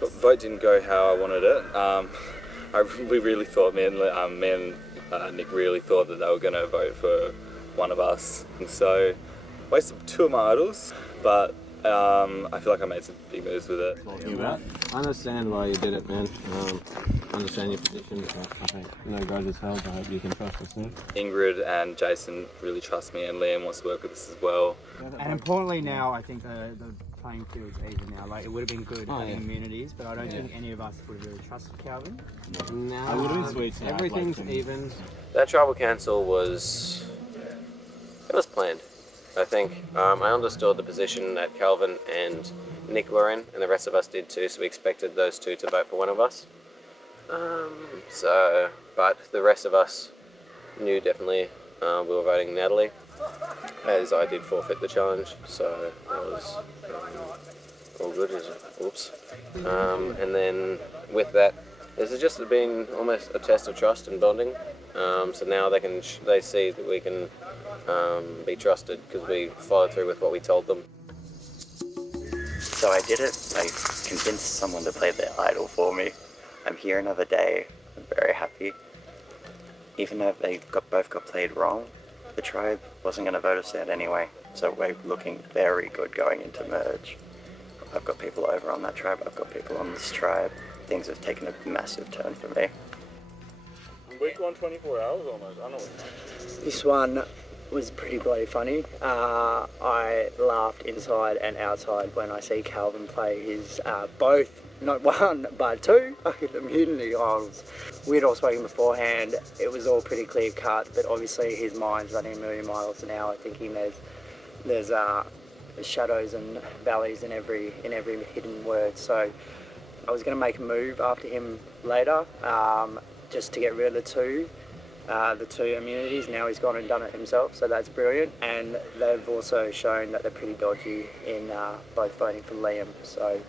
The vote didn't go how I wanted it. We really thought, me and Nick really thought that they were going to vote for one of us. And so, wasted 2 of my idols, but I feel like I made some big moves with it. I understand why you did it, man. Understand your position. I think no grudges held. I hope you can trust us soon. Ingrid and Jason really trust me, and Liam wants to work with us as well. And importantly now, I think the playing field's even now. Like, it would have been good having immunities, but I don't think any of us would have really trusted Calvin. No, I would have been sweet to everything's even. That travel cancel was planned. I think I understood the position that Calvin and Nick were in, and the rest of us did too, so we expected those two to vote for one of us. But the rest of us knew definitely we were voting Natalie, as I did forfeit the challenge, so that was all good. Oops. And then with that, this has just been almost a test of trust and bonding. So now they see that we can be trusted because we followed through with what we told them. So I did it. I convinced someone to play their idol for me. I'm here another day. I'm very happy. Even though they both got played wrong, the tribe wasn't going to vote us out anyway. So we're looking very good going into merge. I've got people over on that tribe. I've got people on this tribe. Things have taken a massive turn for me. Week 1, 24 hours almost. I don't know. This one was pretty bloody funny. I laughed inside and outside when I see Calvin play his both, not one, but 2 immunity idols. We'd all spoken beforehand. It was all pretty clear cut, but obviously his mind's running a million miles an hour, thinking there's shadows and valleys in every hidden word. So I was going to make a move after him later, just to get rid of the two immunities. Now he's gone and done it himself, so that's brilliant. And they've also shown that they're pretty dodgy in both voting for Liam. So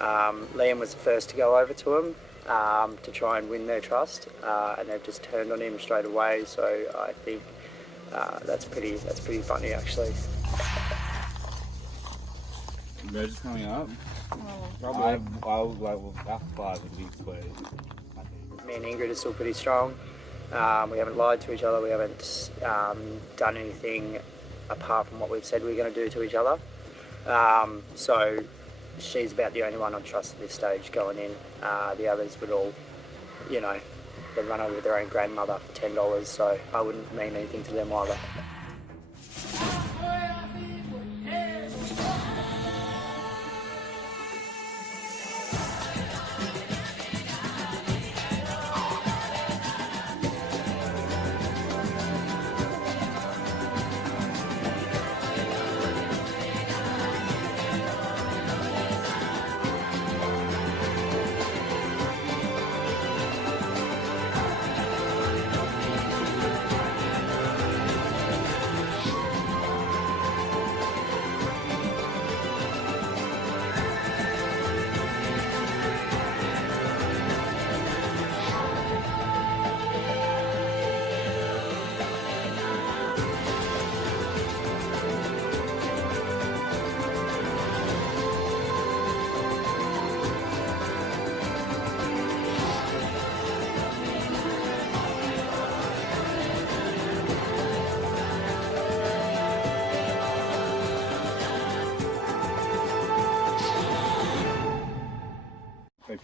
Liam was the first to go over to him to try and win their trust, and they've just turned on him straight away. So I think that's pretty funny actually. Merge is coming up. Probably. Well, after 5 would be sweet. Me and Ingrid are still pretty strong. We haven't lied to each other. We haven't done anything apart from what we've said we're going to do to each other. So she's about the only one on trust at this stage going in. The others would all, they'd run over their own grandmother for $10, so I wouldn't mean anything to them either.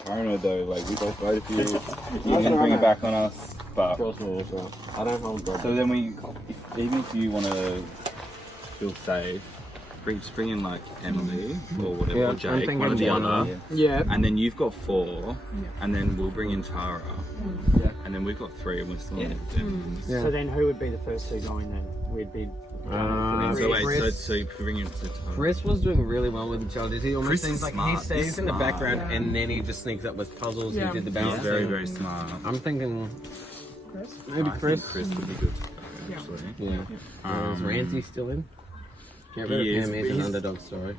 Paranoid though, like we both voted for you. You're gonna bring it back on us, but I don't hold grudges. so then even if you want to feel safe, bring in like Emily or whatever, or Jake, one or the other. Yeah. And then you've got 4, and then we'll bring in Tara. And then we've got 3, and we're still in them. So then who would be the first 2 going then? We'd be... So wait, so you bring in Tara. Chris was doing really well with the challenges. He almost Chris seems is like smart. he stays He's in the smart. background and then he just sneaks up with puzzles. He did the He's balance. very, very smart. I'm thinking Chris? maybe I Chris. think Chris would be good actually. Yeah. Is Ramsey still in? Get rid He of is, him. He's but an underdog story.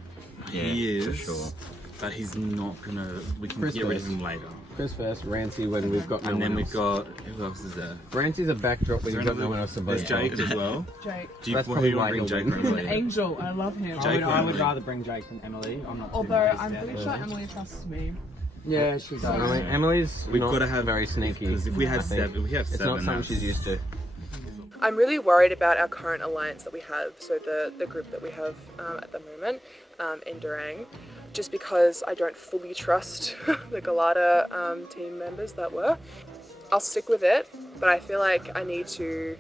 He is. for sure. but he's not gonna. We can Chris get rid of first. him later. Chris first, Rancy when we've got no And then one we've else. got who else is there? Rancy's a backdrop when you've got no one else to vote There's Jake as well. Jake. Do you, That's who probably you want why to bring he'll Jake win. He's or an Emily? angel. I love him. Jake I would Emily. rather bring Jake than Emily. I'm not. too Although biased I'm about pretty it. sure Emily trusts me. Yeah, she does. I mean, Emily's We've not got to have very sneaky. because if we I had think. seven, we have It's seven. not something that's- she's used to. I'm really worried about our current alliance that we have, so the group that we have at the moment in Durang, just because I don't fully trust the Galata team members that were. I'll stick with it, but I feel like I need to,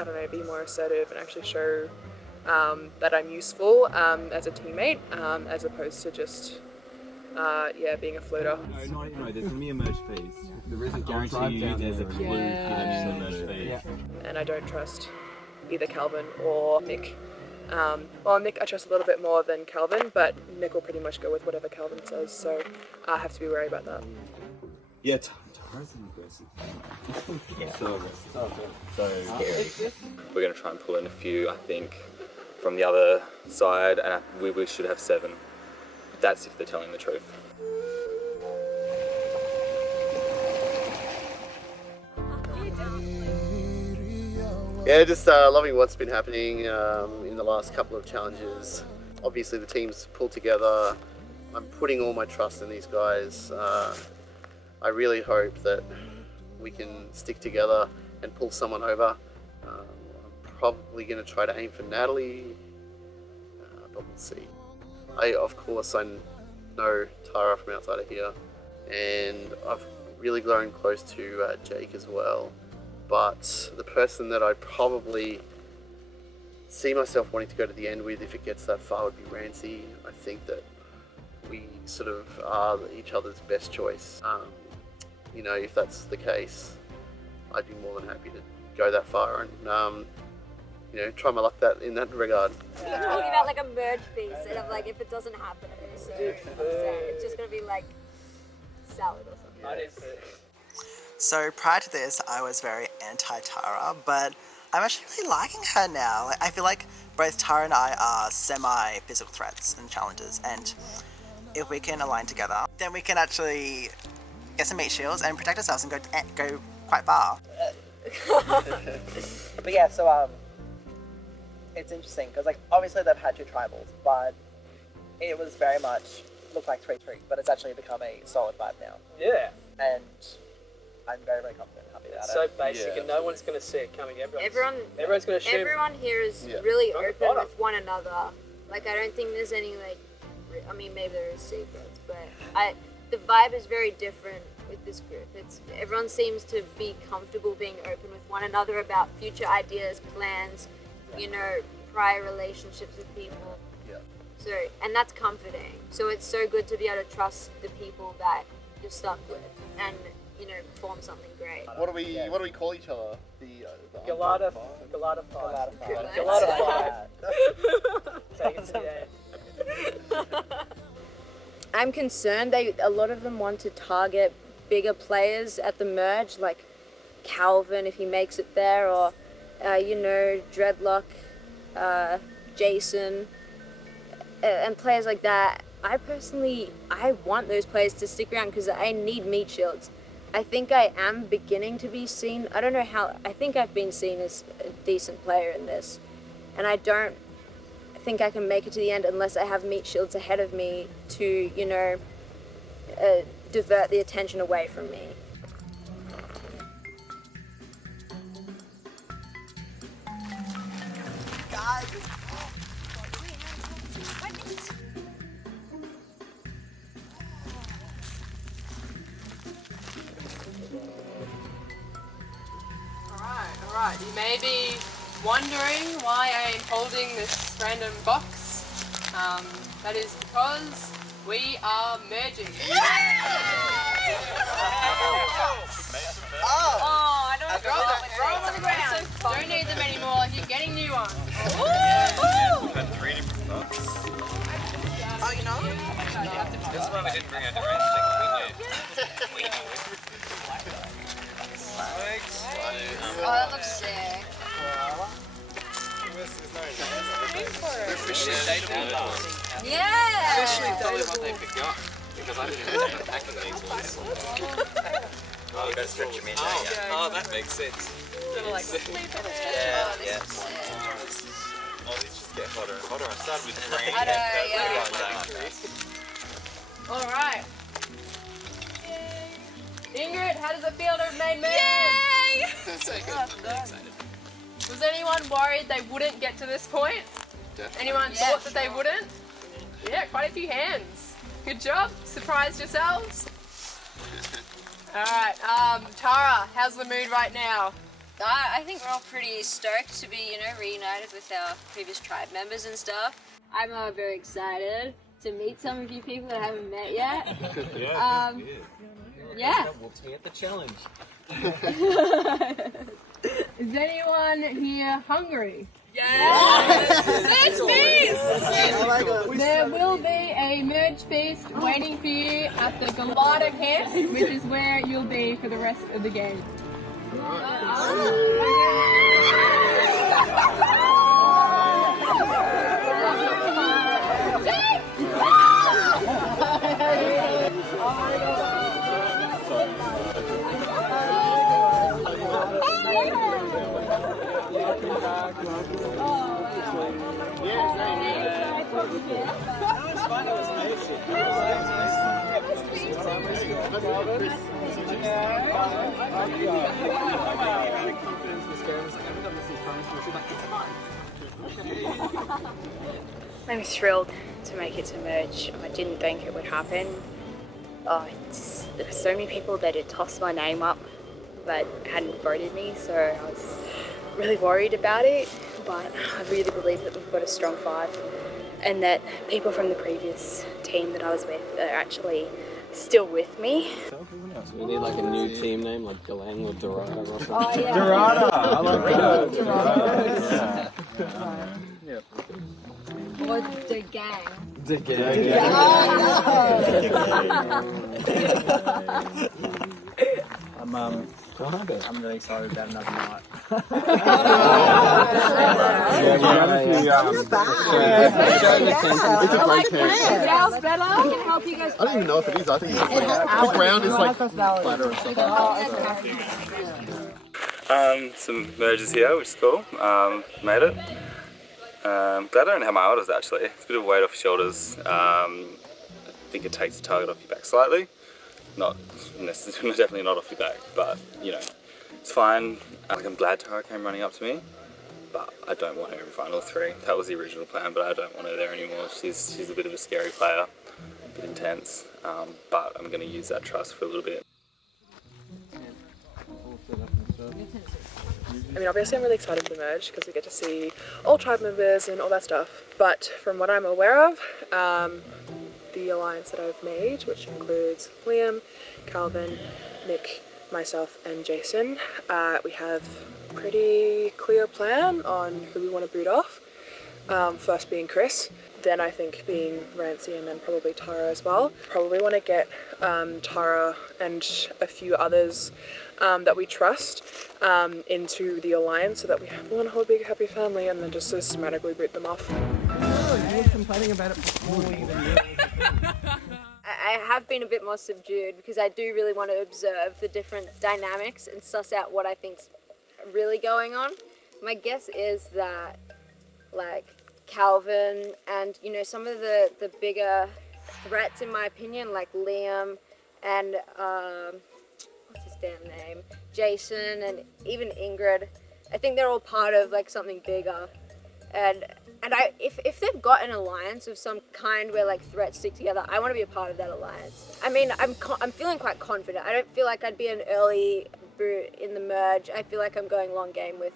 I don't know, be more assertive and actually show that I'm useful as a teammate, as opposed to just, being a floater. No, there's gonna be a merge phase. There is a Guarantee you, there's a clue Yeah. in the merge phase. Yeah. And I don't trust either Calvin or Nick. Well, Nick I trust a little bit more than Calvin, but Nick will pretty much go with whatever Calvin says, so I have to be wary about that. Yeah, Tara's an aggressive. So aggressive. So We're going to try and pull in a few, I think, from the other side, and we should have 7. That's if they're telling the truth. Yeah, just loving what's been happening in the last couple of challenges. Obviously the team's pulled together. I'm putting all my trust in these guys. I really hope that we can stick together and pull someone over. I'm probably going to try to aim for Natalie, but we'll see. Of course, I know Tara from outside of here, and I've really grown close to Jake as well. But the person that I'd probably see myself wanting to go to the end with if it gets that far would be Rancy. I think that we sort of are each other's best choice. You know, if that's the case, I'd be more than happy to go that far and try my luck in that regard. You're talking about like a merge piece, and I'm like, if it doesn't happen, I'm gonna be so upset. It's just gonna be like salad or something. So prior to this, I was very anti-Tara, but I'm actually really liking her now. I feel like both Tara and I are semi-physical threats and challenges, and if we can align together, then we can actually get some meat shields and protect ourselves and go quite far. But yeah, so it's interesting because like obviously they've had 2 tribals, but it was very much looked like 3-3, but it's actually become a solid 5 now. Yeah. And I'm very, very confident and happy about It's so it. basic and no one's going to see it coming. Everyone's going to shoot. Everyone here is really open with one another. Like, I don't think there's any like, I mean, maybe there is secrets, but the vibe is very different with this group. Everyone seems to be comfortable being open with one another about future ideas, plans, prior relationships with people. Yeah. So, and that's comforting. So it's so good to be able to trust the people that you're stuck with and, form something great. What do we call each other? The Galata 5. Galata 5. Take it to the end. I'm concerned a lot of them want to target bigger players at the merge, like Calvin if he makes it there, or Dreadlock, Jason, and players like that. I want those players to stick around because I need meat shields. I think I am beginning to be seen. I don't know how. I think I've been seen as a decent player in this, and I don't think I can make it to the end unless I have meat shields ahead of me to, divert the attention away from me. Guys! Alright, you may be wondering why I am holding this random box. That is because we are merging. Oh, I don't Throw them on the ground. Don't need them anymore. You're getting new ones. had 3 different spots. Oh, you know? This one we didn't bring out the we knew it. Oh, that looks sick. Yeah! Officially available. what they picked up because I didn't end up packing these ones. Oh, you gotta stretch them in there, yeah. Oh, that makes sense. Gonna like sleep in it. Yeah, yeah. Oh, these just get hotter and hotter. I started with green. I know, yeah. Alright. Ingrid, how does it feel to have made moves? Yay! So good. I'm really excited. Was anyone worried they wouldn't get to this point? Definitely. Anyone thought that they wouldn't? Yeah, quite a few hands. Good job. Surprised yourselves. Alright, Tara, how's the mood right now? I think we're all pretty stoked to be, reunited with our previous tribe members and stuff. I'm very excited to meet some of you people that I haven't met yet. Yeah. What's me at the challenge? Is anyone here hungry? Yes! There will be a merge feast waiting for you at the Galata camp, which is where you'll be for the rest of the game. I'm thrilled to make it to merge. I didn't think it would happen. There were so many people that had tossed my name up but hadn't voted me, so I was really worried about it, but I really believe that we've got a strong five and that people from the previous team that I was with are actually still with me. We need like a new team name, like Galang or Dorada or something. Oh, yeah. Dorada! I like that. Dorada. Or the gang. The I'm really excited about another night. It's a great camp. Sounds better. I can help you guys. I don't even know if it is. I think it's like, the ground is like flatter and stuff like that. Some merges here, which is cool. Made it. Glad I don't have my orders actually. It's a bit of a weight off your shoulders. I think it takes the target off your back slightly. Not necessarily, definitely not off your back, but it's fine. I'm glad Tara came running up to me, but I don't want her in final three. That was the original plan, but I don't want her there anymore. She's a bit of a scary player, a bit intense, but I'm going to use that trust for a little bit. I mean, obviously I'm really excited for the merge because we get to see all tribe members and all that stuff, but from what I'm aware of, the alliance that I've made, which includes Liam, Calvin, Nick, myself and Jason, we have a pretty clear plan on who we want to boot off. First being Chris, then I think being Rancy, and then probably Tara as well. Probably want to get Tara and a few others that we trust into the alliance so that we have one whole big happy family, and then just systematically boot them off. Oh, you were complaining about it before we even knew it was a thing. I have been a bit more subdued because I do really want to observe the different dynamics and suss out what I think's really going on. My guess is that, like, Calvin and, some of the bigger threats, in my opinion, like Liam and, what's his damn name? Jason and even Ingrid, I think they're all part of, like, something bigger. And if they've got an alliance of some kind where, like, threats stick together, I want to be a part of that alliance. I mean, I'm feeling quite confident. I don't feel like I'd be an early boot in the merge. I feel like I'm going long game with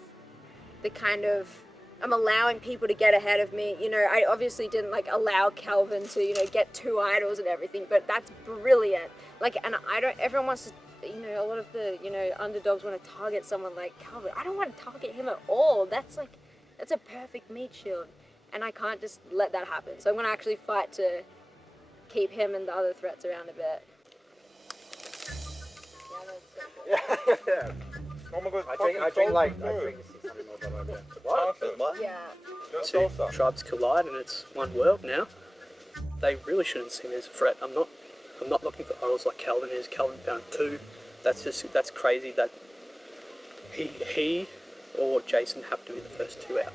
the kind of, I'm allowing people to get ahead of me. I obviously didn't, like, allow Calvin to, get 2 idols and everything, but that's brilliant. Like, and everyone wants to, a lot of the, underdogs want to target someone like Calvin. I don't want to target him at all. That's a perfect meat shield, and I can't just let that happen. So I'm going to actually fight to keep him and the other threats around a bit. Yeah. Oh my God, I drink like 600 ml. What? What? Yeah. Two tribes collide and it's one world now. they really shouldn't see me as a threat. I'm not looking for idols like Calvin is. Calvin found 2. That's crazy that he or Jason have to be the first 2 out.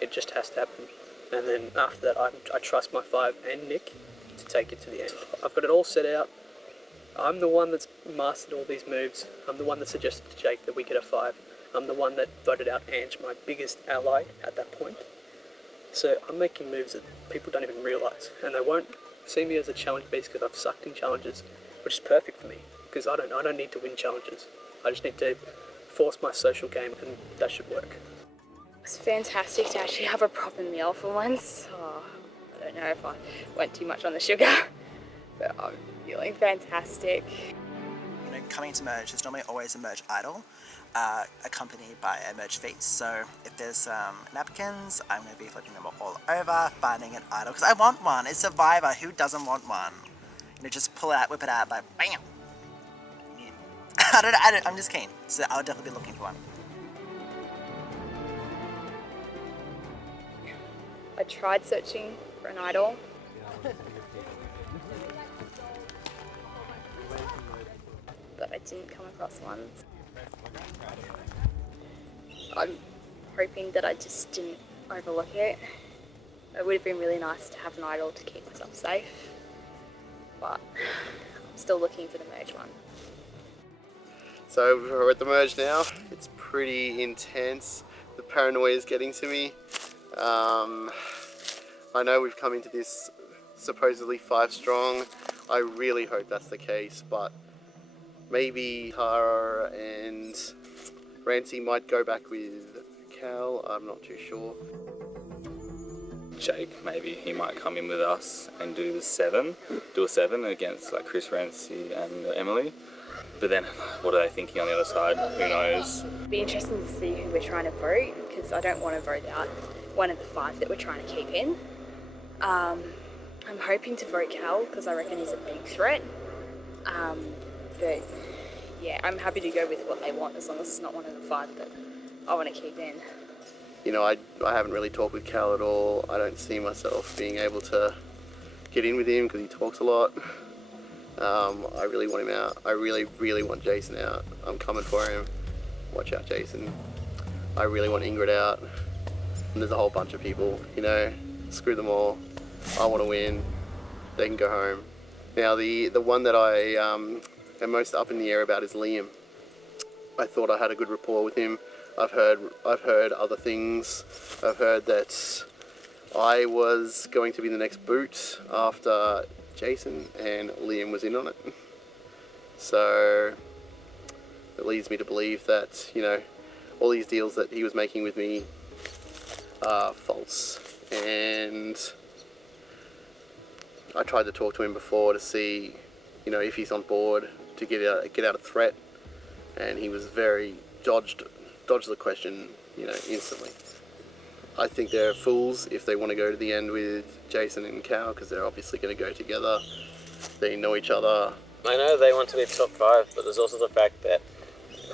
It just has to happen. And then after that, I trust my 5 and Nick to take it to the end. I've got it all set out. I'm the one that's mastered all these moves. I'm the one that suggested to Jake that we get a 5. I'm the one that voted out Ange, my biggest ally at that point. So I'm making moves that people don't even realise, and they won't see me as a challenge beast because I've sucked in challenges, which is perfect for me because I don't need to win challenges. I just need to force my social game, and that should work. It's fantastic to actually have a proper meal for once. Oh, I don't know if I went too much on the sugar, but I'm feeling fantastic. You know, coming to merge, there's normally always a merge idol, accompanied by a merge feast. So if there's napkins, I'm going to be flipping them all over, finding an idol, because I want one. It's Survivor, who doesn't want one? You know, just pull it out, whip it out, like bam. I'm just keen, so I'll definitely be looking for one. I tried searching for an idol. But I didn't come across one. I'm hoping that I just didn't overlook it. It would have been really nice to have an idol to keep myself safe, but I'm still looking for the merge one. So we're at the merge now. It's pretty intense. The paranoia is getting to me. I know we've come into this supposedly 5 strong. I really hope that's the case, but maybe Tara and Rancy might go back with Cal. I'm not too sure. Jake, maybe he might come in with us and do a 7 against like Chris, Rancy and Emily. But then, what are they thinking on the other side? Who knows? It'd be interesting to see who we're trying to vote, because I don't want to vote out one of the 5 that we're trying to keep in. I'm hoping to vote Cal, because I reckon he's a big threat. But yeah, I'm happy to go with what they want, as long as it's not one of the 5 that I want to keep in. You know, I haven't really talked with Cal at all. I don't see myself being able to get in with him because he talks a lot. I really want him out. I really, really want Jason out. I'm coming for him. Watch out, Jason. I really want Ingrid out. And there's a whole bunch of people, you know, screw them all. I want to win. They can go home. Now, the one that I am most up in the air about is Liam. I thought I had a good rapport with him. I've heard other things. I've heard that I was going to be the next boot after Jason, and Liam was in on it. So it leads me to believe that, you know, all these deals that he was making with me are false. And I tried to talk to him before to see, you know, if he's on board to get out a threat, and he was very dodged the question, you know, instantly. I think they're fools if they want to go to the end with Jason and Cal, because they're obviously going to go together. They know each other. I know they want to be top 5, but there's also the fact that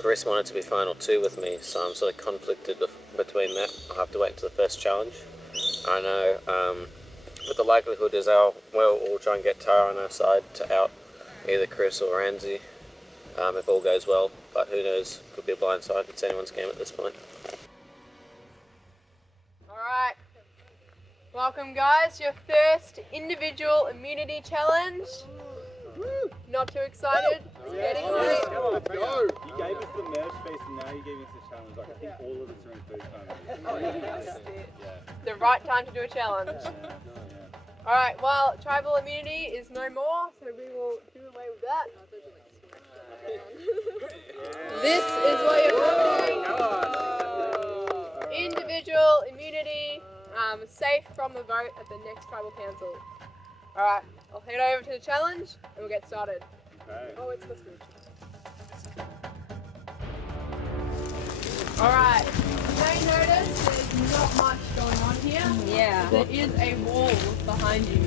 Chris wanted to be final 2 with me, so I'm sort of conflicted between that. I'll have to wait until the first challenge. I know, but the likelihood is we'll try and get Tara on our side to out either Chris or Ramsey, if all goes well, but who knows, could be a blind side. It's anyone's game at this point. Alright, welcome guys, your first individual immunity challenge. Not too excited? It's getting late. Let's go! You gave us the merge feast and now you're giving us the challenge. Like, I think all of us are in food time. The right time to do a challenge. Alright, well, tribal immunity is no more, so we will do away with that. This is what you're doing. Individual immunity, safe from the vote at the next tribal council. Alright, I'll head over to the challenge and we'll get started. Okay. Oh, it's the food. Alright, you may notice there's not much going on here. Yeah. There is a wall behind you.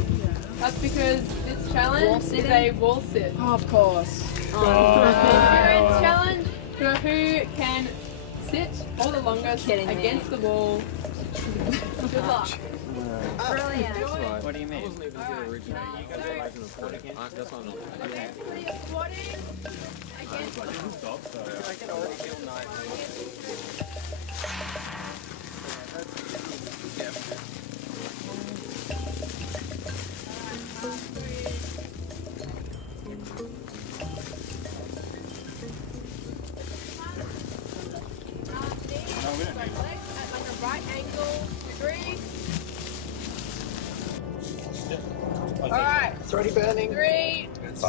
That's because this challenge is a wall sit. Oh, of course. Endurance challenge for who can sit all the longest against the wall. Good luck. Brilliant. What do you mean? I wasn't even here originally. That's not normal. Stop, so I can already feel nice. Right angle, degree. Alright. It's already burning. 3, 2,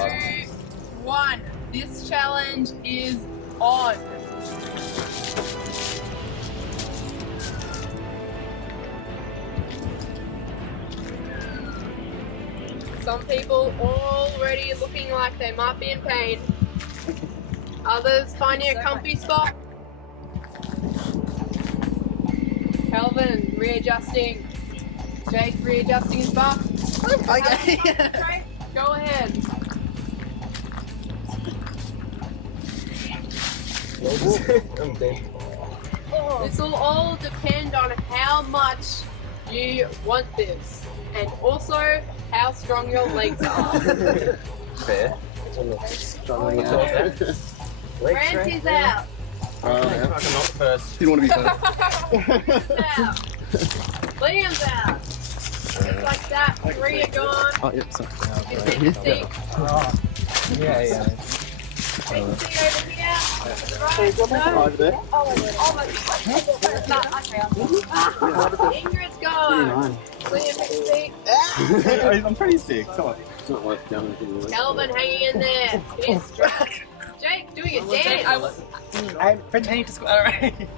1. This challenge is on. Some people already looking like they might be in pain. Others finding a comfy spot. Calvin readjusting. Jake readjusting his buff. Okay. Go ahead. I'm dead. This will all depend on how much you want this, and also how strong your legs are. Fair. Grant is out. I'm not first. Didn't want to be first. Out. Liam's out. Just like that, 3 are gone. Oh, yep, sorry. You take a seat. Yeah. Take a seat over here. Hey, got my five there. Ingrid's gone. Liam, take a seat. I'm pretty sick. Come on. It's not worth going to Calvin hanging in there. He's Jake doing a dance. I'm pretending to squat already.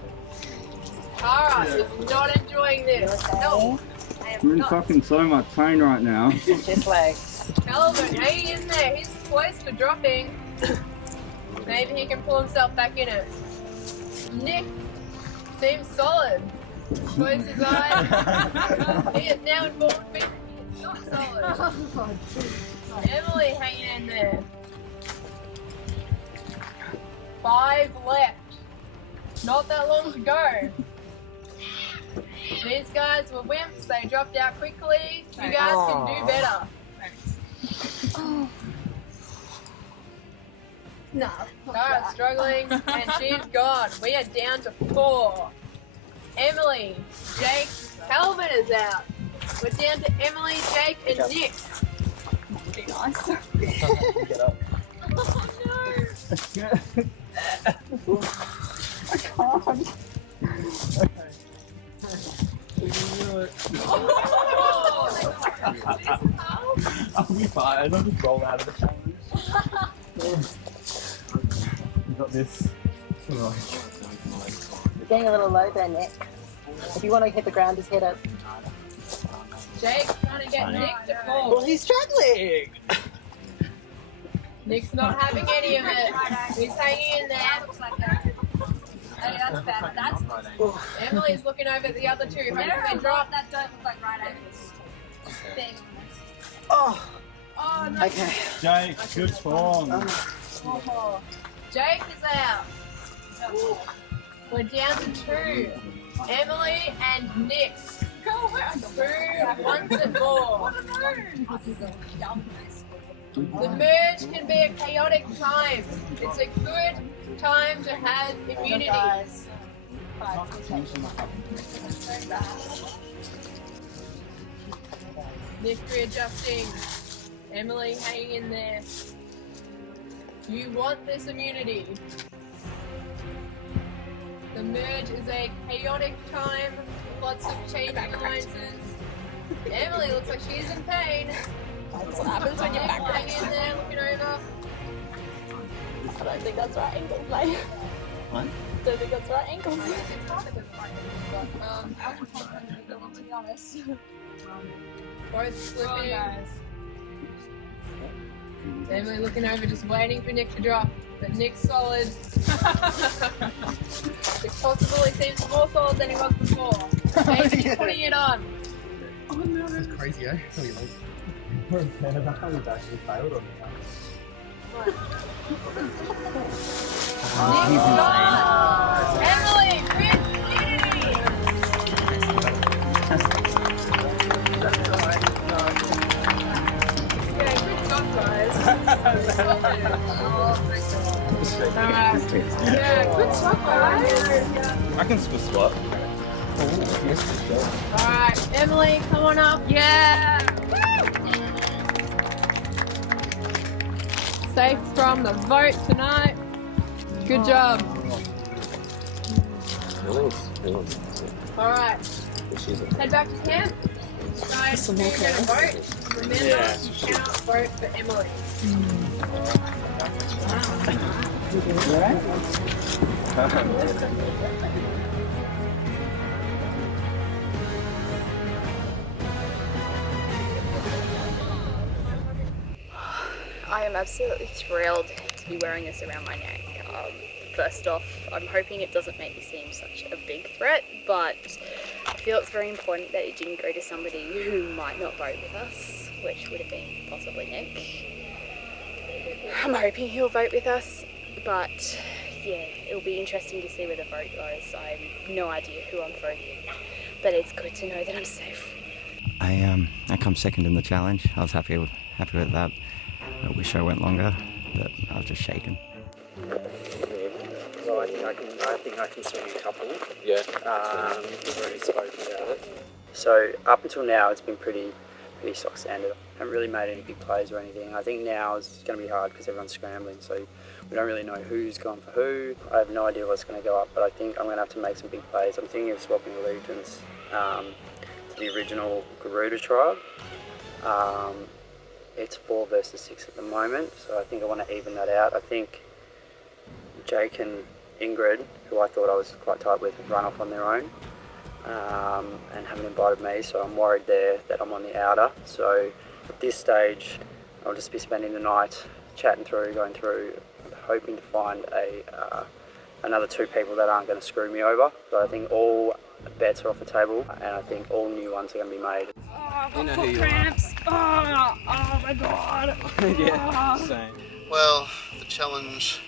Tara is not enjoying this. No. I am I'm in not. fucking so much pain right now. Just legs. Calvin hanging in there. He's close to dropping. Maybe he can pull himself back in it. Nick seems solid. Close his eyes. He is now informed me he's not solid. Emily hanging in there. 5 left. Not that long to go. These guys were wimps. They dropped out quickly. You guys can do better. No. Tara's struggling and she's gone. We are down to 4. Emily, Jake, Calvin is out. We're down to Emily, Jake, and Nick. Be nice. Get up. Oh no! I can't. I'll be fine. I'll just roll out of the challenge. You got this. You're getting a little low there, Nick. If you want to hit the ground, just hit it. Jake's trying to get Nick to fall. Well, he's struggling. Nick's not having any of it. He's hanging in there. That's bad. That's Emily's looking over at the other two. Hoping they drop. That don't look like right angles. Big. Oh. Oh no. Okay. Jake, good form. Oh. Jake is out. We're down to 2. Emily and Nick. 2 once and more. The merge can be a chaotic time. It's a good time to have immunity. Nick readjusting. Emily hanging in there. You want this immunity. The merge is a chaotic time with lots of changing alliances. Emily looks like she's in pain. That's what happens when your back Hanging cracks. in there, looking over. I don't think that's right angles, mate. What? Don't think that's right angles. It's hard because it's like I would probably to be honest. both slipping. Emily looking over, just waiting for Nick to drop. But Nick's solid. He possibly seems more solid than he was before. And he's putting it on. Oh no. That's crazy, eh? We're fan of how we've actually failed on that. Nick's gone! Emily, wins immunity! job, guys. Alright. Yeah, good job, guys. I can squat. Alright, Emily, come on up. Yeah! Safe from the vote tonight. Good job. Alright. Head back to camp. Guys, you're going to vote. Remember, you cannot vote for Emily. I am absolutely thrilled to be wearing this around my neck. First off, I'm hoping it doesn't make me seem such a big threat, but I feel it's very important that it didn't go to somebody who might not vote with us, which would have been possibly Nick. I'm hoping he'll vote with us, but yeah, it'll be interesting to see where the vote goes. I have no idea who I'm voting, but it's good to know that I'm safe. I come second in the challenge. I was happy with that. I wish I went longer, but I was just shaken. Well, I think I can swing a couple. Yeah. We've already spoken about it. So up until now, it's been pretty stock standard. I haven't really made any big plays or anything. I think now is going to be hard because everyone's scrambling, so we don't really know who's gone for who. I have no idea what's going to go up, but I think I'm going to have to make some big plays. I'm thinking of swapping allegiance to the original Garuda tribe. It's 4 versus 6 at the moment, so I think I want to even that out. I think Jake and Ingrid, who I thought I was quite tight with, have run off on their own and haven't invited me, so I'm worried there that I'm on the outer. So at this stage, I'll just be spending the night chatting through, going through, hoping to find another 2 people that aren't going to screw me over. So I think all bets are off the table, and I think all new ones are going to be made. You know who cramps. Oh my god. Yeah, same. Well, the challenge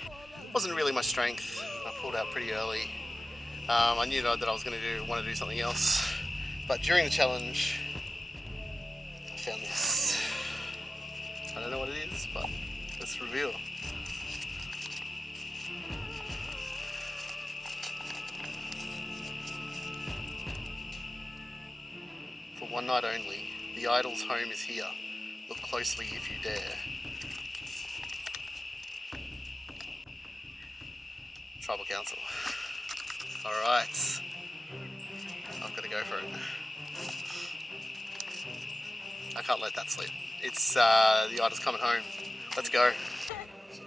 wasn't really my strength. I pulled out pretty early. I knew that I was going to want to do something else, but during the challenge, I found this. I don't know what it is, but let's reveal. For one night only, the idol's home is here. Look closely if you dare. Tribal Council. Alright. I've got to go for it. I can't let that slip. It's the idol's coming home. Let's go.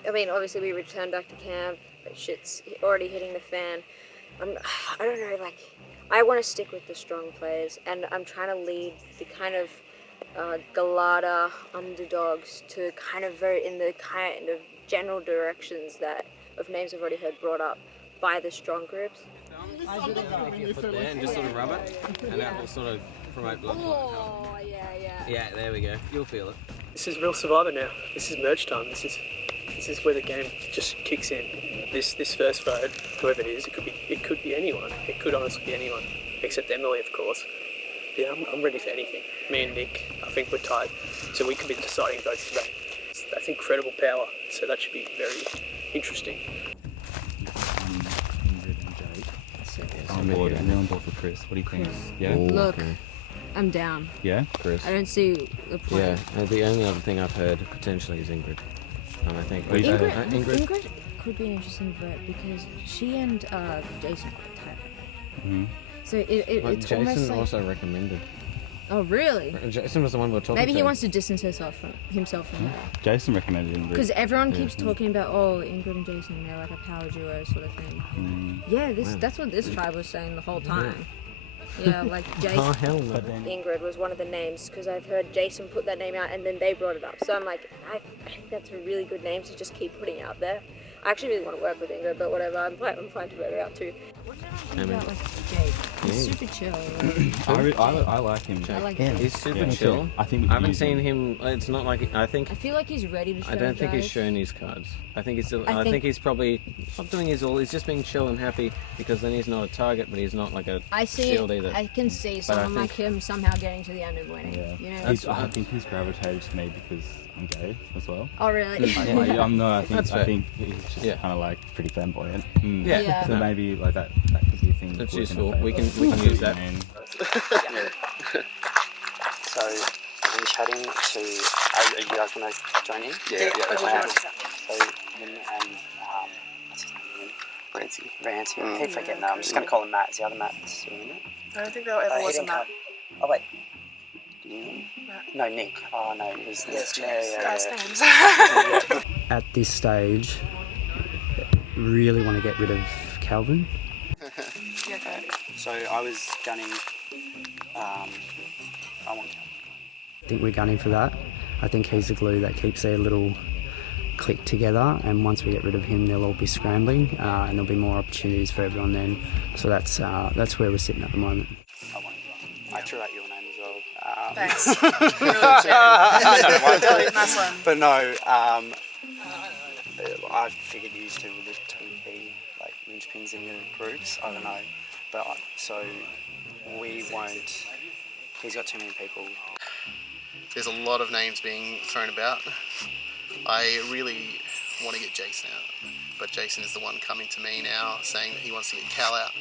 I mean, obviously we returned back to camp, but shit's already hitting the fan. I don't know, like, I want to stick with the strong players, and I'm trying to lead the kind of Galata underdogs to kind of vote in the kind of general directions that of names I've already heard brought up by the strong groups. Stick your foot there and just sort of rub it, and that will sort of promote blood flow. Oh, yeah. Yeah, there we go. You'll feel it. This is real Survivor now. This is merge time. This is where the game just kicks in. This first vote, whoever it is, it could be anyone. It could honestly be anyone, except Emily, of course. Yeah, I'm ready for anything. Me and Nick, I think we're tied, so we could be deciding votes today. That's incredible power. So that should be very interesting. On board, and you're on board for Chris. What do you think? Yeah. Look, I'm down. Yeah, Chris. I don't see the point. Yeah, and the only other thing I've heard potentially is Ingrid. And I think Ingrid could be an interesting vote because she and Jason quite tight. Mm-hmm. So it's Jason almost like... also recommended. Oh, really? Jason was the one we were talking Maybe to. he wants to distance himself from her. Jason recommended Ingrid. Because everyone keeps talking about, Ingrid and Jason, they're like a power duo sort of thing. Yeah, that's what this tribe was saying the whole time. Yeah, like Jason. Oh, hell no. Ingrid was one of the names because I've heard Jason put that name out and then they brought it up. So I'm like, I think that's a really good name to just keep putting out there. I actually really want to work with Ingrid, but whatever, I'm fine to vote her out too. What about like Jake? He's super chill. I like him. I like him. He's super Yeah, chill. I think we I haven't use seen him. It's not like I think. I feel like he's ready to show I don't think he's guys. shown his cards. I think he's. I I think- think he's probably not doing his all. He's just being chill and happy because then he's not a target, but he's not like a I see. shield either. I can see But someone I like him somehow getting to the end and winning. Yeah. You know. I think he's gravitated to me because I'm gay as well. Oh really? I'm not. I That's fair. think he's just kind of like pretty flamboyant. Yeah. Yeah. So No. maybe like that could be a thing. That's to work in useful. our We can favour. use that. So I've been chatting to. You guys want to join in? Yeah. So him and what's his name? Rancy. I keep forgetting that. I'm just going to call him Matt. Is the other Matt still in it? I don't think there ever was a map. Oh wait. No, Nick. Oh no, it was Nick. Guys' names. At this stage, really want to get rid of Calvin. Yeah, okay. So I was gunning. I want Calvin. I think we're gunning for that. I think he's the glue that keeps their little clique together, and once we get rid of him, they'll all be scrambling, and there'll be more opportunities for everyone then. So that's where we're sitting at the moment. I threw out your name as well. Thanks. Really legit. Nice one. But no, I figured you two were the two key like linchpins in your groups. I don't know, but so we won't. He's got too many people. There's a lot of names being thrown about. I really want to get Jason out, but Jason is the one coming to me now saying that he wants to get Cal out,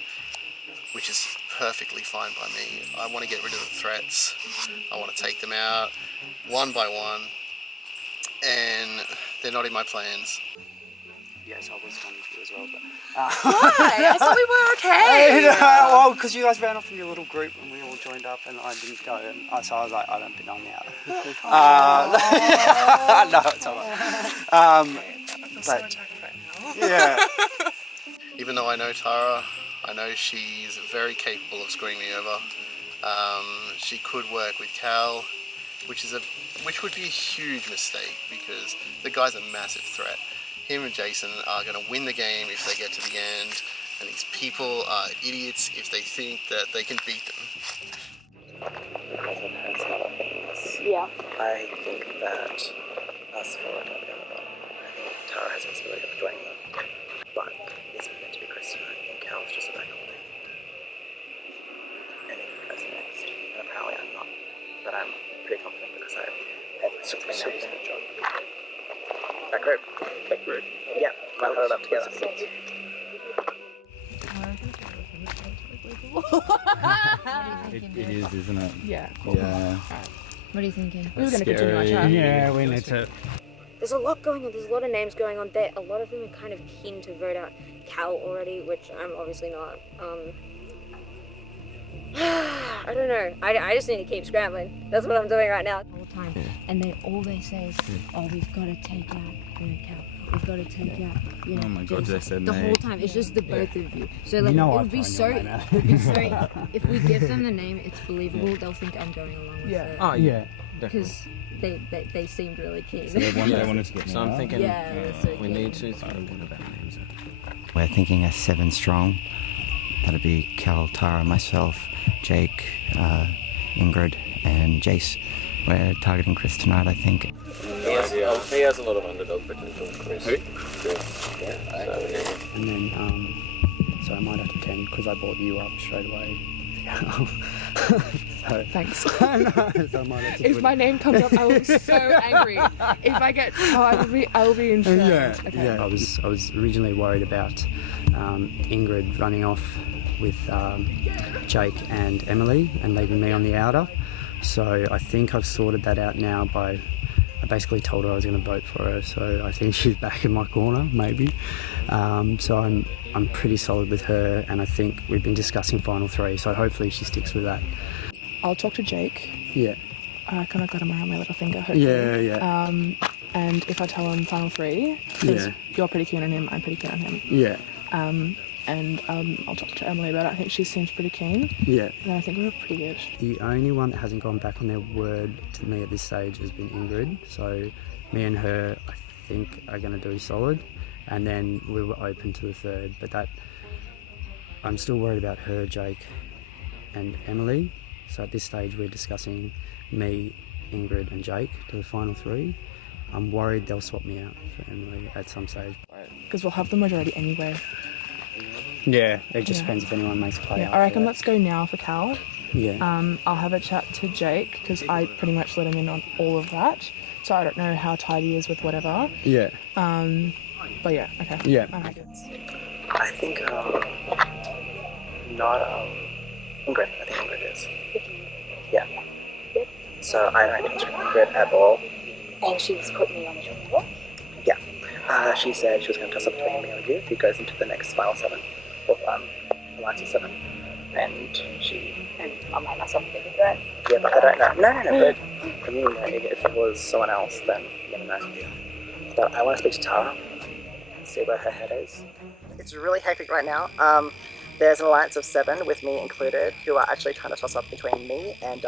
which is perfectly fine by me. I want to get rid of the threats. I want to take them out one by one, and they're not in my plans. Yes, I was coming to you as well, but... Why? I thought we were okay. Well, because you guys ran off in your little group and we all joined up and I didn't go, and so I was like, I don't think I'm out. No, it's alright. But, yeah. Even though I know Tara, I know she's very capable of screwing me over. She could work with Cal, which would be a huge mistake because the guy's a massive threat. Him and Jason are going to win the game if they get to the end, and these people are idiots if they think that they can beat them. Because I've heard some other things. Yeah. I think that us four are not going to win. I think Tara has a possibility of joining them. But it's meant to be Chris tonight, and Cal's just a backup thing. And then he goes next. And apparently I'm not. But I'm pretty confident because I had super job. That group. Yeah, I'll hold it up together. It is, isn't it? Yeah. Yeah. What are you thinking? We were going to continue our chat. Yeah, we need to. There's a lot going on. There's a lot of names going on there. A lot of them are kind of keen to vote out Cal already, which I'm obviously not. I don't know. I just need to keep scrambling. That's what I'm doing right now. The whole time. And all they say is, oh, we've got to take out Cal. We've got to take out, you know, Oh my God, Jason. they said the me. whole time. It's just the both of you. So like, You know it I've would be thrown so. your name out. It would be so. If we give them the name, it's believable. They'll think I'm going along with it. Oh yeah. Because they seemed really keen. So they wanted to get me So I'm out. thinking Yeah, they're so we keen. need to throw one of our names out. We're thinking a 7 strong. That'd be Cal, Tara, myself, Jake, Ingrid, and Jace. We're targeting Chris tonight, I think. He has a lot of underdog potential, Chris. Who? Chris. Yeah. So, And then, so I might have to 10 because I brought you up straight away. So, Thanks. so I might have to If put- my name comes up, I will be so angry. If I get, I will be inflamed. Yeah, Okay. yeah. I was originally worried about Ingrid running off with Jake and Emily and leaving me on the outer. So I think I've sorted that out now by I basically told her I was going to vote for her. So I think she's back in my corner, maybe. So I'm pretty solid with her, and I think we've been discussing final 3. So hopefully she sticks with that. I'll talk to Jake. Yeah. I kind of got him around my little finger, hopefully. Yeah, yeah. And if I tell him final 3, because Yeah. you're pretty keen on him, I'm pretty keen on him. Yeah. And I'll talk to Emily about it. I think she seems pretty keen. Yeah. And I think we're pretty good. The only one that hasn't gone back on their word to me at this stage has been Ingrid. So me and her, I think, are going to do solid. And then we were open to a third. But that, I'm still worried about her, Jake, and Emily. So at this stage we're discussing me, Ingrid and Jake to the final 3. I'm worried they'll swap me out for Emily at some stage. Because we'll have the majority anyway. Yeah, it just depends if anyone makes a play. Yeah, I reckon let's go now for Cal. Yeah. I'll have a chat to Jake because I pretty much let him in on all of that. So I don't know how tight he is with whatever. Yeah. But yeah, okay. Yeah. I think not Ingrid. I think Ingrid is. Yeah. So I don't think it's Ingrid at all. And she's put me on the chopping block? Yeah. She said she was going to toss up between me and you who goes into the next final 7. Or Alliance of 7. And I might myself think of that. Yeah, but I don't know. No. But I mean, if it was someone else, then you never know. But I want to speak to Tara and see where her head is. It's really hectic right now. There's an alliance of 7 with me included who are actually trying to toss up between me and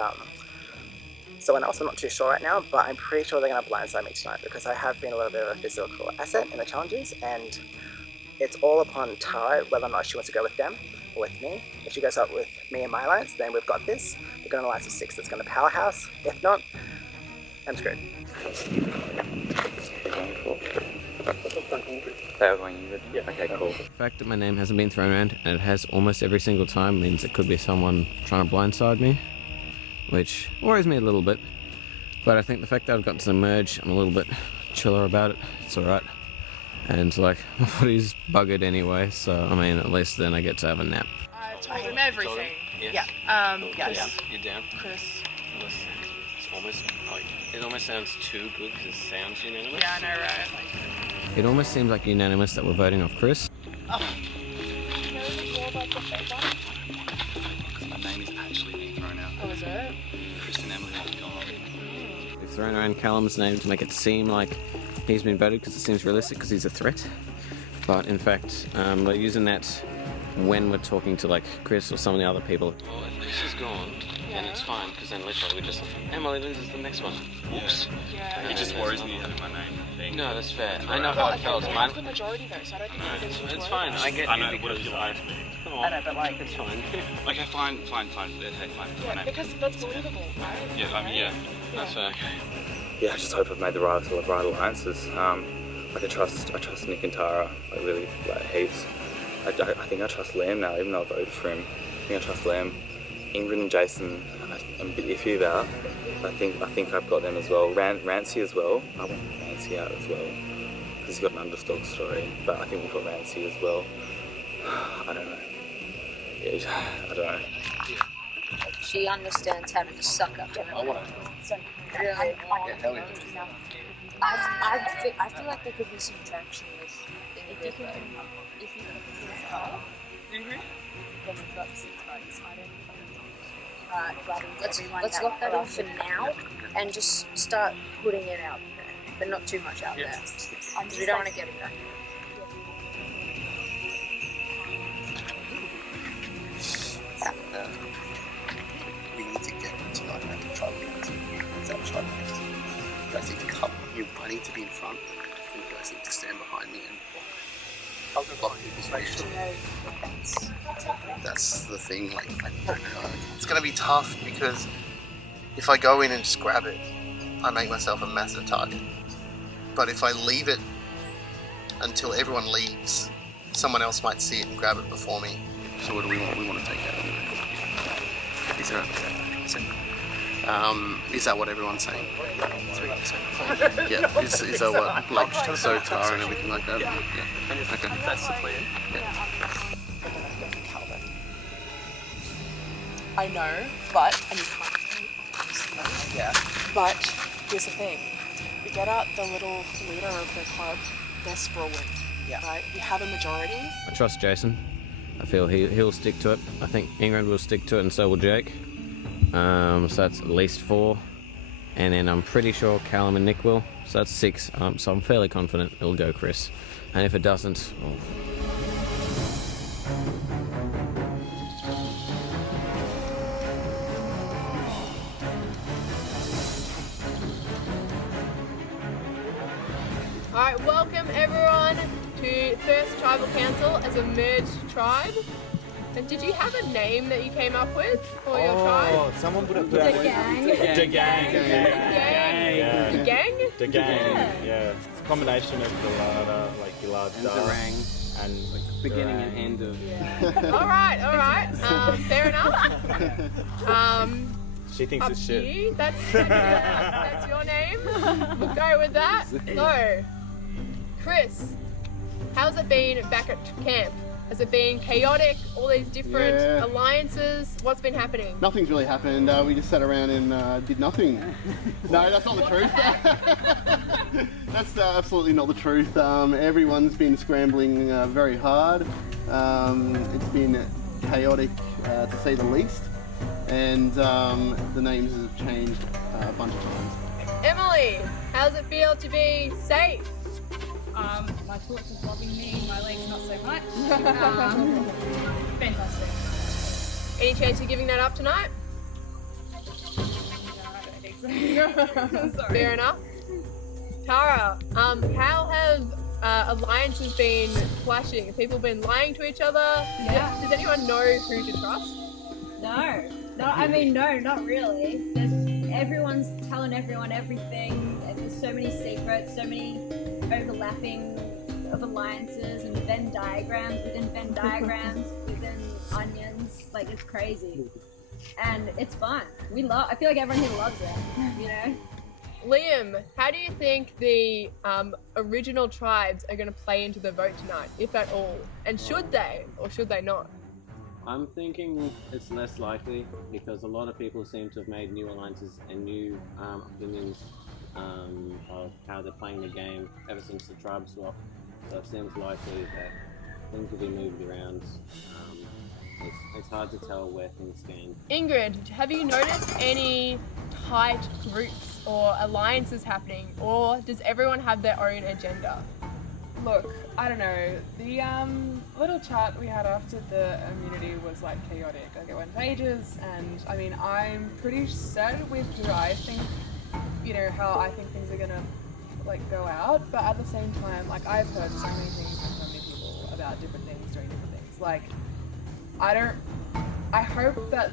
someone else. I'm not too sure right now, but I'm pretty sure they're going to blindside me tonight because I have been a little bit of a physical asset in the challenges, and it's all upon Tara whether or not she wants to go with them or with me. If she goes up with me and my alliance, then we've got this. We've got an alliance of 6 that's going to powerhouse. If not, I'm screwed. Yeah. Okay, cool. The fact that my name hasn't been thrown around, and it has almost every single time, means it could be someone trying to blindside me, which worries me a little bit. But I think the fact that I've gotten to merge, I'm a little bit chiller about it. It's alright. And like, my body's buggered anyway, so I mean, at least then I get to have a nap. I told him everything. Yes. Yeah. You're down. Chris. It's almost like, it almost sounds too good because it sounds unanimous. Yeah, I know, right? It almost seems like unanimous that we're voting off Chris. Oh. Because my name is actually being thrown out. Oh, is it? Chris and Emily have gone. We've thrown around Callum's name to make it seem like he's been voted because it seems realistic because he's a threat. But in fact, we're using that when we're talking to like Chris or some of the other people. Well, if Chris is gone, then it's fine because then literally we just Emily loses the next one. Oops. Yeah. It just worries me having my name. No, that's fair. I know how it felt. Mine. The majority though, so I don't think It's fine. I get I know. you What if because you lied to me? I know, but like it's fine. Okay, fine. Okay, fine. Yeah, because that's believable, right? Yeah, That's fair. Okay. Yeah, I just hope I've made the right alliances. Like I trust Nick and Tara. I really heaps. I think I trust Liam now, even though I voted for him. I think I trust Liam. Ingrid and Jason, I'm a bit iffy about. I think I've got them as well. Rancy as well. I want Rancy out as well because he's got an underdog story. But I think we've got Rancy as well. I don't know. Yeah, I don't know. She understands how to suck up to her. I want So, really, hell yeah. I feel like there could be some traction with If you can then we've got 6 votes. I don't let's lock that in for now and just start putting it out there, but not too much out there. Because we don't want to get it back. We need to get to like make a tribal council. Is that tribal council? You guys need to cover. I need to be in front, and you guys need to stand behind me and block people's faces. That's the thing. Like, I don't know. It's gonna be tough because if I go in and just grab it, I make myself a massive target. But if I leave it until everyone leaves, someone else might see it and grab it before me. So what do we want? We want to take out. Is that what everyone's saying? Yeah. Is that what, like, so Tara and everything like that? Yeah. Okay. That's the plan. Yeah. I know, but and you can't. Yeah. But here's the thing: we get out the little leader of the club, that's for a win. Yeah. Right? We have a majority. I trust Jason. I feel he'll stick to it. I think Ingrid will stick to it, and so will Jake. So that's at least 4, and then I'm pretty sure Callum and Nick will. So that's 6. So I'm fairly confident it'll go Chris. And if it doesn't, well, Alright, welcome everyone to first tribal council as a merged tribe. And did you have a name that you came up with for your tribe? Oh, someone would have put The it. gang. The gang. The gang. Yeah. The gang? The gang. Yeah. It's a combination of Gilada, like Gilada, And Durang. and like Beginning and end of. All right. Fair enough. She thinks Up it's to shit. you. That's your name. We'll go with that. So, Chris, how's it been back at camp? Has it been chaotic? All these different alliances? What's been happening? Nothing's really happened. We just sat around and did nothing. No, that's not the truth. That's absolutely not the truth. Everyone's been scrambling very hard. It's been chaotic to say the least. And the names have changed a bunch of times. Emily, how's it feel to be safe? My foot is bothering me, my legs not so much. Fantastic. Any chance you're giving that up tonight? No, I don't think so. Sorry. Fair enough. Tara, how have alliances been clashing? Have people been lying to each other? Yeah. Does anyone know who to trust? No, not really. Everyone's telling everyone everything, and there's so many secrets, so many overlapping of alliances and Venn diagrams within Venn diagrams within onions. Like, it's crazy. And it's fun. I feel like everyone here loves it, you know? Liam, how do you think the original tribes are going to play into the vote tonight, if at all? And should they, or should they not? I'm thinking it's less likely because a lot of people seem to have made new alliances and new opinions of how they're playing the game ever since the tribe swap. So it seems likely that things will be moved around. It's hard to tell where things stand. Ingrid, have you noticed any tight groups or alliances happening, or does everyone have their own agenda? Look, I don't know. The little chat we had after the immunity was like chaotic. Like, it went for ages, and I mean, I'm pretty set with who I think, you know, how I think things are gonna like go out. But at the same time, like, I've heard so many things from so many people about different things doing different things. Like, I hope that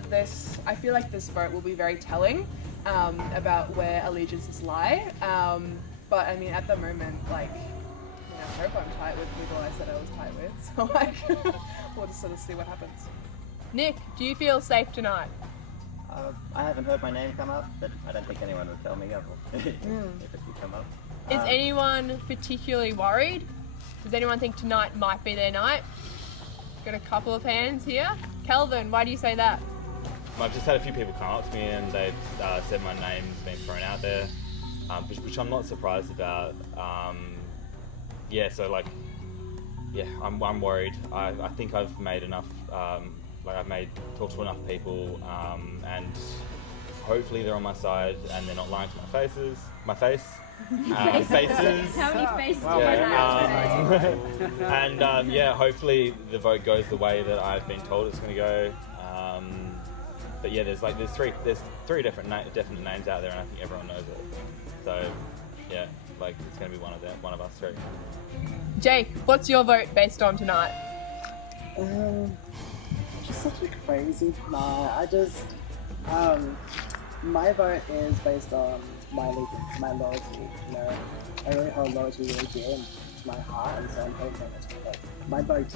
I feel like this vote will be very telling about where allegiances lie. But I mean, at the moment, like, I hope I'm tight with people I said I was tight with, so like, we'll just sort of see what happens. Nick, do you feel safe tonight? I haven't heard my name come up, but I don't think anyone would tell me if it would come up. Is anyone particularly worried? Does anyone think tonight might be their night? Got a couple of hands here. Kelvin, why do you say that? I've just had a few people come up to me and they've said my name's been thrown out there, which I'm not surprised about. I'm worried. I think I've made enough, talked to enough people, and hopefully they're on my side and they're not lying to my face. Faces. How many faces Wow, do you have? And hopefully the vote goes the way that I've been told it's going to go. But yeah, there's three different definite names out there, and I think everyone knows it. So yeah, like, it's going to be one of us three. Jake, what's your vote based on tonight? Just such a crazy. My vote is based on my loyalty. You know, I really hold loyalty really dear to my heart, and so I'm hoping that my vote.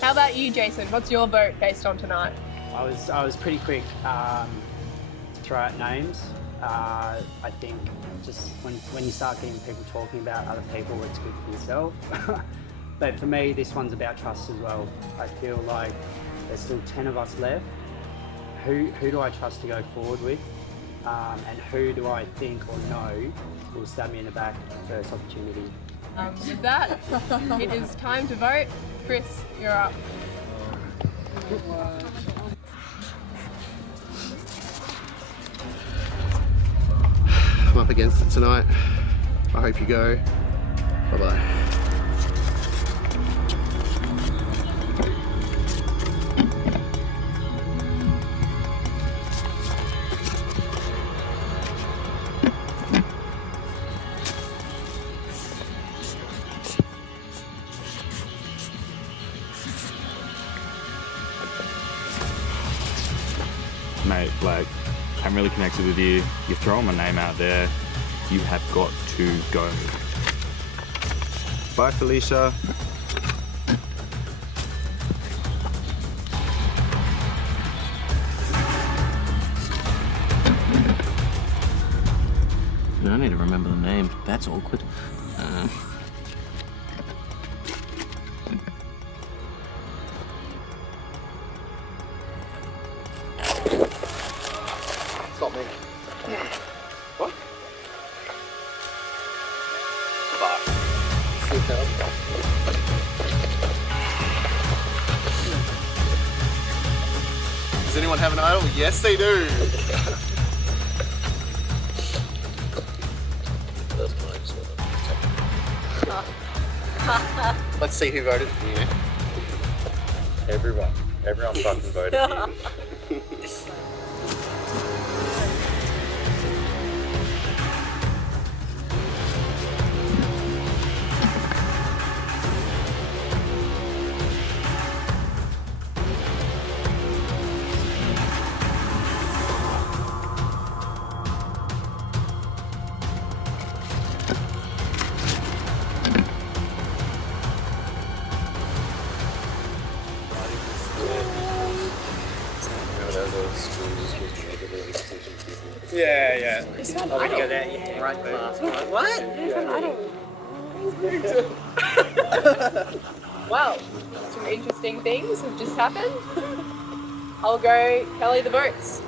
How about you, Jason? What's your vote based on tonight? I was pretty quick to throw out names. I think just when you start getting people talking about other people, it's good for yourself. But for me, this one's about trust as well. I feel like there's still 10 of us left. Who do I trust to go forward with? And who do I think or know will stab me in the back at the first opportunity? With that, it is time to vote. Chris, you're up. I'm up against it tonight. I hope you go. Bye-bye. mate. Like, I'm really connected with you. You're throwing my name out there. You have got to go. Bye, Felicia. I need to remember the name. That's awkward. It's not me. What? Does anyone have an idol? Yes, they do. Let's see who voted for you. Everyone fucking voted for you. Yeah. It's not when you go there, you hang right past. What? Well, some interesting things have just happened. I'll go tally the votes.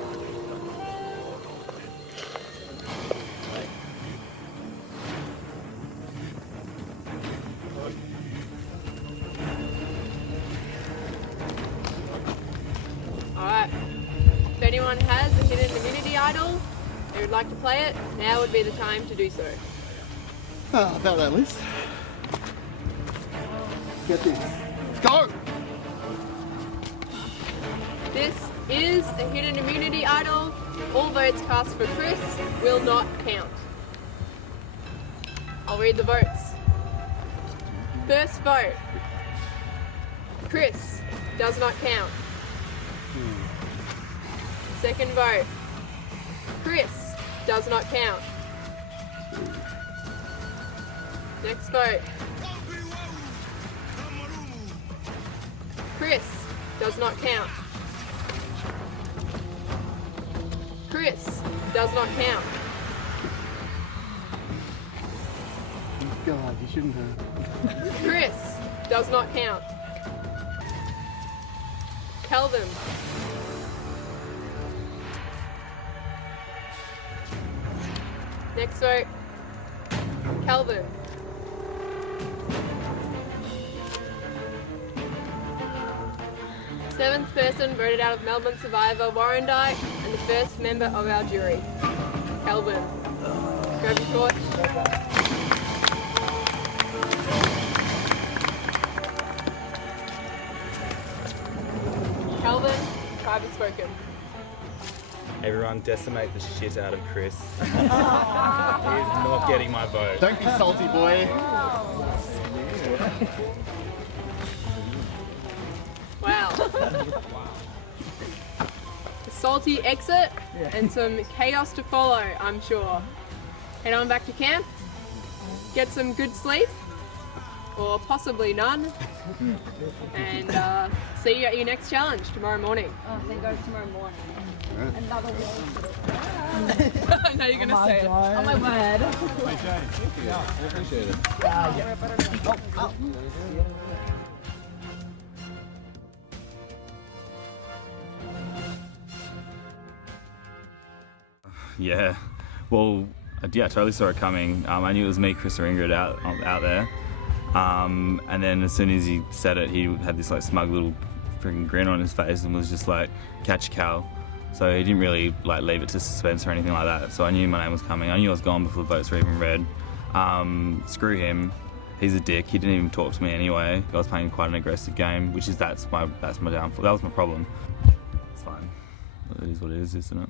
Alright. If anyone has a hidden immunity idol, they would like to play it, now would be the time to do so. Oh, about that list. Get this. Go! This is a hidden immunity idol. All votes cast for Chris will not count. I'll read the votes. First vote. Chris does not count. Second vote. Chris does not count. Next vote. Chris does not count. Chris does not count. God, you shouldn't have. Chris does not count. Kelvin. Next vote. Kelvin. Seventh person voted out of Melbourne Survivor, Warrandyte, and the first member of our jury, Kelvin. Grab your torch. Kelvin, tribe has spoken. Everyone decimate the shit out of Chris. He is not getting my vote. Don't be salty, boy. Wow. A salty exit and some chaos to follow, I'm sure. Head on back to camp, get some good sleep, or possibly none, and see you at your next challenge tomorrow morning. Oh, then go tomorrow morning. Another wall. I know you're going to say it. Oh my word. I appreciate it. Yeah, well, yeah, I totally saw it coming. I knew it was me, Chris, or Ingrid out there. And then as soon as he said it, he had this like smug little freaking grin on his face and was just like, "Catch Cal." So he didn't really like leave it to suspense or anything like that. So I knew my name was coming. I knew I was gone before the votes were even read. Screw him. He's a dick. He didn't even talk to me anyway. I was playing quite an aggressive game, which is that's my downfall. That was my problem. It's fine. It is what it is, isn't it?